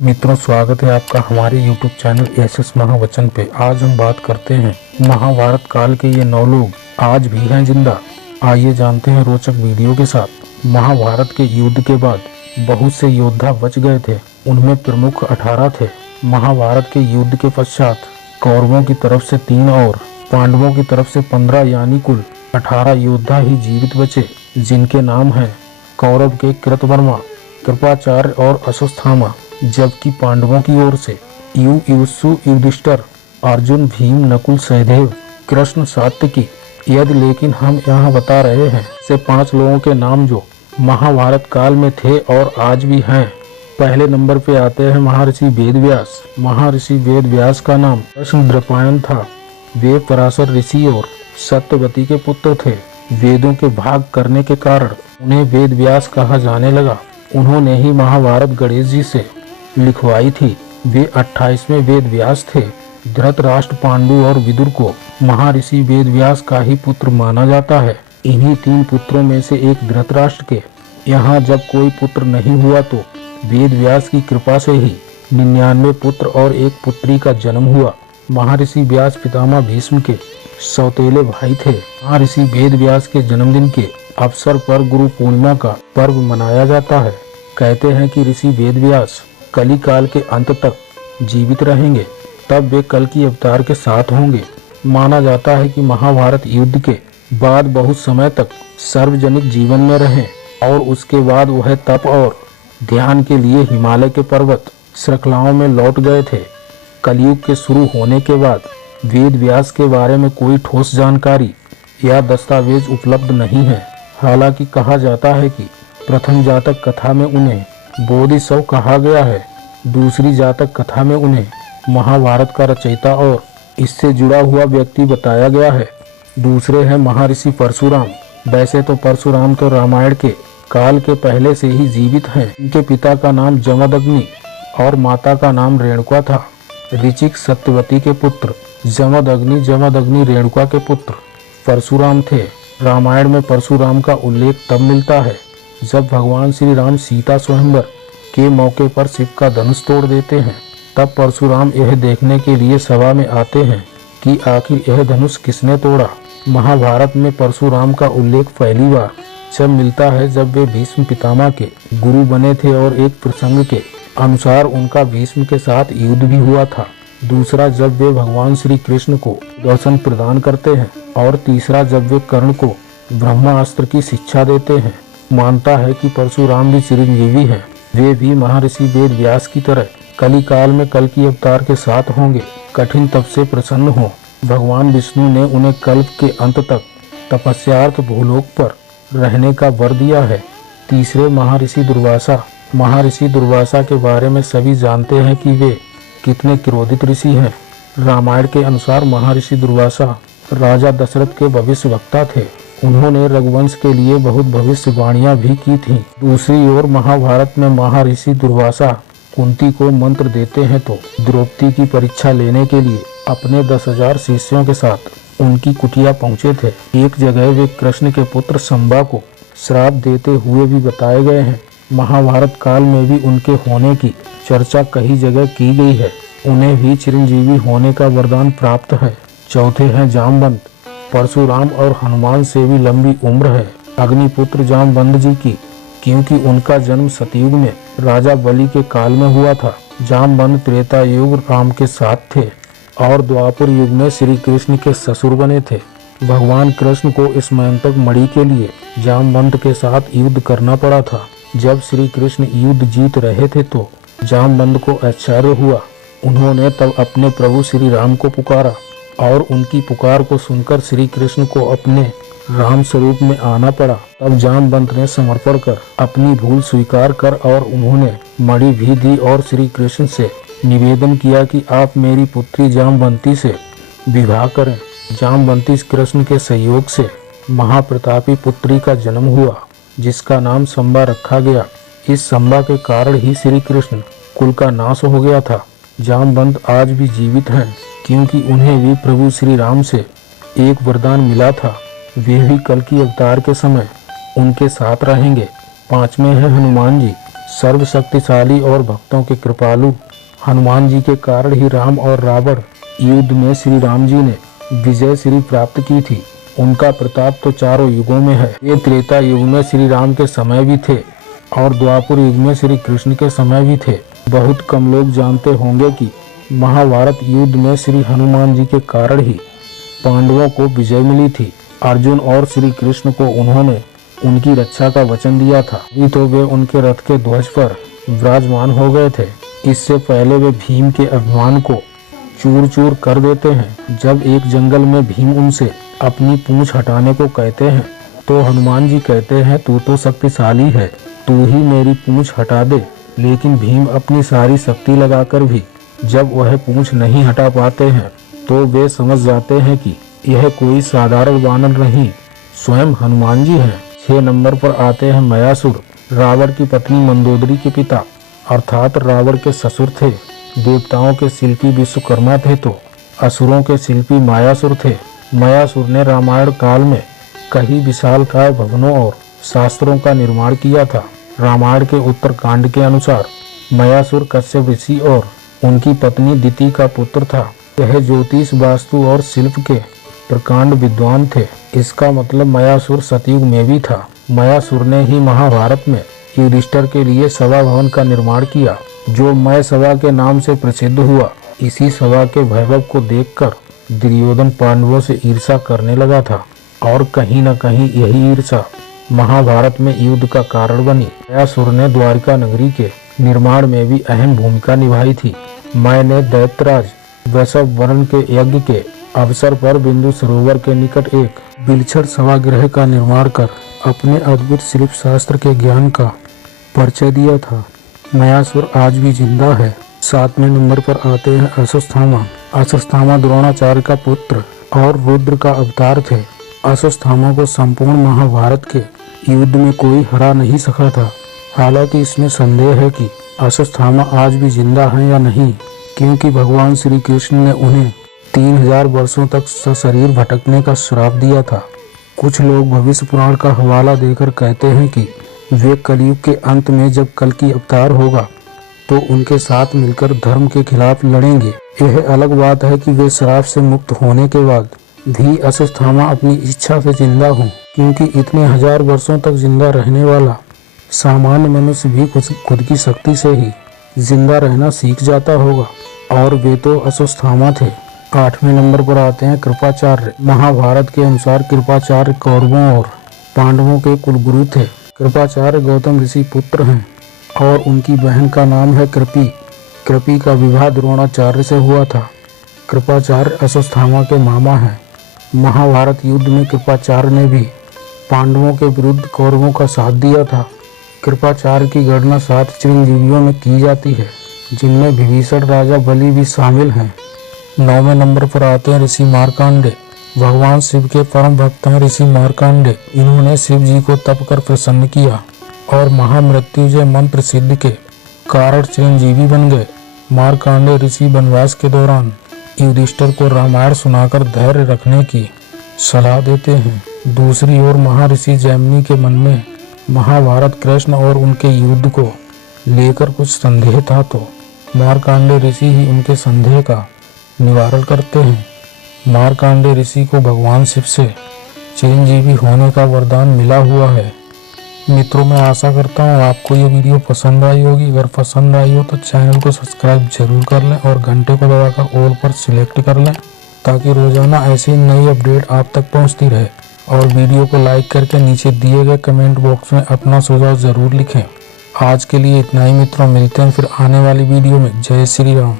मित्रों, स्वागत है आपका हमारे YouTube चैनल एसएस महावचन पे। आज हम बात करते हैं महाभारत काल के ये 9 लोग आज भी हैं जिंदा। आइए जानते हैं रोचक वीडियो के साथ। महाभारत के युद्ध के बाद बहुत से योद्धा बच गए थे, उनमें प्रमुख 18 थे। महाभारत के युद्ध के पश्चात कौरवों की तरफ से 3 और पांडवों की तरफ से 15 यानी कुल 18 योद्धा ही जीवित बचे, जिनके नाम हैं कौरव के कृतवर्मा, कृपाचार्य और अश्वत्थामा, जबकि पांडवों की ओर से युयुत्सु, युधिष्ठिर, अर्जुन, भीम, नकुल, सहदेव, कृष्ण, सात्यकी। यदि लेकिन हम यहाँ बता रहे हैं से 5 लोगों के नाम जो महाभारत काल में थे और आज भी हैं। पहले नंबर पे आते हैं महर्षि वेदव्यास। महर्षि वेदव्यास का नाम कृष्णद्वैपायन था। वे पराशर ऋषि और सत्यवती के पुत्र थे। वेदों के भाग करने के कारण उन्हें वेदव्यास कहा जाने लगा। उन्होंने ही महाभारत गणेश जी से लिखवाई थी। वे 28वें वेदव्यास थे। धृतराष्ट्र, पांडु और विदुर को महर्षि वेदव्यास का ही पुत्र माना जाता है। इन्हीं 3 पुत्रों में से एक धृतराष्ट्र के यहाँ जब कोई पुत्र नहीं हुआ तो वेदव्यास की कृपा से ही 99 पुत्र और एक पुत्री का जन्म हुआ। महर्षि व्यास पितामह भीष्म के सौतेले भाई थे। महर्षि वेदव्यास के जन्मदिन के अवसर पर गुरु पूर्णिमा का पर्व मनाया जाता है। कहते हैं कि ऋषि वेदव्यास कली काल के अंत तक जीवित रहेंगे, तब वे कल की अवतार के साथ होंगे। माना जाता है कि महाभारत युद्ध के बाद बहुत समय तक सार्वजनिक जीवन में रहे और उसके बाद वह तप और ध्यान के लिए हिमालय के पर्वत श्रृंखलाओं में लौट गए थे। कलयुग के शुरू होने के बाद वेदव्यास के बारे में कोई ठोस जानकारी या दस्तावेज उपलब्ध नहीं है। हालांकि कहा जाता है कि प्रथम जातक कथा में उन्हें बोधिसत्व कहा गया है। दूसरी जातक कथा में उन्हें महाभारत का रचयिता और इससे जुड़ा हुआ व्यक्ति बताया गया है। दूसरे हैं महर्षि परशुराम। वैसे तो परशुराम तो रामायण के काल के पहले से ही जीवित हैं। इनके पिता का नाम जमदग्नि और माता का नाम रेणुका था। ऋचिक सत्यवती के पुत्र जमदग्नि रेणुका के पुत्र परशुराम थे। रामायण में परशुराम का उल्लेख तब मिलता है जब भगवान श्री राम सीता स्वयंवर के मौके पर शिव का धनुष तोड़ देते हैं। तब परशुराम यह देखने के लिए सभा में आते हैं कि आखिर यह धनुष किसने तोड़ा। महाभारत में परशुराम का उल्लेख पहली बार जब मिलता है जब वे भीष्म पितामह के गुरु बने थे और एक प्रसंग के अनुसार उनका भीष्म के साथ युद्ध भी हुआ था। दूसरा जब वे भगवान श्री कृष्ण को दर्शन प्रदान करते हैं और तीसरा जब वे कर्ण को ब्रह्मास्त्र की शिक्षा देते हैं। मानता है कि परशुराम भी चिरंजीवी हैं। वे भी महर्षि वेदव्यास की तरह कली काल में कल की अवतार के साथ होंगे। कठिन तप से प्रसन्न हो भगवान विष्णु ने उन्हें कल्प के अंत तक तपस्यार्थ भूलोक पर रहने का वर दिया है। तीसरे महर्षि दुर्वासा। महर्षि दुर्वासा के बारे में सभी जानते हैं कि वे कितने क्रोधित ऋषि हैं। रामायण के अनुसार महर्षि दुर्वासा राजा दशरथ के भविष्यवक्ता थे। उन्होंने रघुवंश के लिए बहुत भविष्यवाणियां भी की थीं। दूसरी ओर महाभारत में महर्षि दुर्वासा कुंती को मंत्र देते हैं तो द्रौपदी की परीक्षा लेने के लिए अपने 10,000 शिष्यों के साथ उनकी कुटिया पहुंचे थे। एक जगह वे कृष्ण के पुत्र संबा को श्राप देते हुए भी बताए गए हैं। महाभारत काल में भी उनके होने की चर्चा कई जगह की गई है। उन्हें भी चिरंजीवी होने का वरदान प्राप्त है। चौथे हैं जामवंत। परशुराम और हनुमान से भी लंबी उम्र है अग्निपुत्र जामवंत जी की, क्योंकि उनका जन्म सतयुग में राजा बलि के काल में हुआ था। जामवंत त्रेता युग राम के साथ थे और द्वापर युग में श्री कृष्ण के ससुर बने थे। भगवान कृष्ण को स्मयंतक मणि के लिए जामवंत के साथ युद्ध करना पड़ा था। जब श्री कृष्ण युद्ध जीत रहे थे तो जामवंत को आश्चर्य हुआ। उन्होंने तब अपने प्रभु श्री राम को पुकारा और उनकी पुकार को सुनकर श्री कृष्ण को अपने राम स्वरूप में आना पड़ा। तब जामवंत ने समर्पण कर अपनी भूल स्वीकार कर और उन्होंने मणि भी दी और श्री कृष्ण से निवेदन किया कि आप मेरी पुत्री जामवंती से विवाह करें। जामवंती कृष्ण के सहयोग से महाप्रतापी पुत्री का जन्म हुआ, जिसका नाम संबा रखा गया। इस संबा के कारण ही श्री कृष्ण कुल का नाश हो गया था। जामवंत आज भी जीवित हैं, क्योंकि उन्हें भी प्रभु श्री राम से एक वरदान मिला था। वे भी कल की अवतार के समय उनके साथ रहेंगे। 5वें हैं हनुमान जी। सर्वशक्तिशाली और भक्तों के कृपालु हनुमान जी के कारण ही राम और रावण युद्ध में श्री राम जी ने विजय श्री प्राप्त की थी। उनका प्रताप तो चारों युगों में है। ये त्रेता युग में श्री राम के समय भी थे और द्वापर युग में श्री कृष्ण के समय भी थे। बहुत कम लोग जानते होंगे कि महाभारत युद्ध में श्री हनुमान जी के कारण ही पांडवों को विजय मिली थी। अर्जुन और श्री कृष्ण को उन्होंने उनकी रक्षा का वचन दिया था, अभी तो वे उनके रथ के ध्वज पर विराजमान हो गए थे। इससे पहले वे भीम के अभिमान को चूर चूर कर देते हैं। जब एक जंगल में भीम उनसे अपनी पूंछ हटाने को कहते हैं तो हनुमान जी कहते हैं, तू तो शक्तिशाली है, तू ही मेरी पूंछ हटा दे। लेकिन भीम अपनी सारी शक्ति लगाकर भी जब वह पूंछ नहीं हटा पाते हैं तो वे समझ जाते हैं कि यह कोई साधारण वानर नहीं, स्वयं हनुमान जी हैं। 6 नंबर पर आते हैं मयासुर। रावण की पत्नी मंदोदरी के पिता अर्थात रावण के ससुर थे। देवताओं के शिल्पी विश्वकर्मा थे तो असुरों के शिल्पी मायासुर थे। मयासुर ने रामायण काल में कई विशालकाय भवनों और शास्त्रों का निर्माण किया था। रामायण के उत्तरकांड के अनुसार मयासुर कश्यप ऋषि और उनकी पत्नी दिति का पुत्र था। यह ज्योतिष, वास्तु और शिल्प के प्रकांड विद्वान थे। इसका मतलब मयासुर सतयुग में भी था। मयासुर ने ही महाभारत में युधिष्ठिर के लिए सभा भवन का निर्माण किया, जो मय सभा के नाम से प्रसिद्ध हुआ। इसी सभा के वैभव को देखकर दुर्योधन पांडवों से ईर्ष्या करने लगा था और कहीं न कहीं यही ईर्ष्या महाभारत में युद्ध का कारण बनी। मयासुर ने द्वारिका नगरी के निर्माण में भी अहम भूमिका निभाई थी। मय ने दैत्यराज वैशव वर्ण के यज्ञ के अवसर पर बिंदु सरोवर के निकट एक विलक्षण सभागृह का निर्माण कर अपने अद्भुत शिल्प शास्त्र के ज्ञान का परिचय दिया था। मयासुर आज भी जिंदा है। 7वें नंबर पर आते हैं अश्वत्थामा। अश्वत्थामा द्रोणाचार्य का पुत्र और रुद्र का अवतार थे। अश्वत्थामा को संपूर्ण महाभारत के युद्ध में कोई हरा नहीं सका था। हालांकि इसमें संदेह है कि अश्वत्थामा आज भी जिंदा हैं या नहीं, क्योंकि भगवान श्री कृष्ण ने उन्हें 3000 वर्षों तक सशरीर भटकने का श्राप दिया था। कुछ लोग भविष्य पुराण का हवाला देकर कहते हैं कि वे कलयुग के अंत में जब कल की अवतार होगा तो उनके साथ मिलकर धर्म के खिलाफ लड़ेंगे। यह अलग बात है कि वे श्राप से मुक्त होने के बाद भी अश्वत्थामा अपनी इच्छा से जिंदा हों, क्योंकि इतने 1000 वर्षों तक जिंदा रहने वाला सामान्य मनुष्य भी खुद की शक्ति से ही जिंदा रहना सीख जाता होगा, और वे तो अश्वत्थामा थे। 8वें नंबर पर आते हैं कृपाचार्य। महाभारत के अनुसार कृपाचार्य कौरवों और पांडवों के कुलगुरु थे। कृपाचार्य गौतम ऋषि पुत्र हैं और उनकी बहन का नाम है कृपी। कृपी का विवाह द्रोणाचार्य से हुआ था। कृपाचार्य अश्वत्थामा के मामा हैं। महाभारत युद्ध में कृपाचार्य ने भी पांडवों के विरुद्ध कौरवों का साथ दिया था। कृपाचार्य की गणना 7 चिरंजीवियों में की जाती है, जिनमें विभीषण राजा बलि भी शामिल हैं। 9वें नंबर पर आते हैं ऋषि मार्कंडेय। भगवान शिव के परम भक्त हैं ऋषि मार्कंडेय। इन्होंने शिव जी को तप कर प्रसन्न किया और महामृत्युंजय मंत्र सिद्ध के कारण चिरंजीवी बन गए। मार्कंडेय ऋषि वनवास के दौरान युधिष्ठिर को रामायण सुनाकर धैर्य रखने की सलाह देते हैं। दूसरी ओर महर्षि जैमिनी के मन में महाभारत कृष्ण और उनके युद्ध को लेकर कुछ संदेह था, तो मार्कंडेय ऋषि ही उनके संदेह का निवारण करते हैं। मार्कंडेय ऋषि को भगवान शिव से चिरंजीवी होने का वरदान मिला हुआ है। मित्रों, मैं आशा करता हूँ आपको ये वीडियो पसंद आई होगी। अगर पसंद आई हो तो चैनल को सब्सक्राइब जरूर कर लें और घंटे को दबाकर ऑल पर सिलेक्ट कर लें, ताकि रोजाना ऐसी नई अपडेट आप तक पहुँचती रहे। और वीडियो को लाइक करके नीचे दिए गए कमेंट बॉक्स में अपना सुझाव जरूर लिखें। आज के लिए इतना ही मित्रों, मिलते हैं फिर आने वाली वीडियो में। जय श्री राम।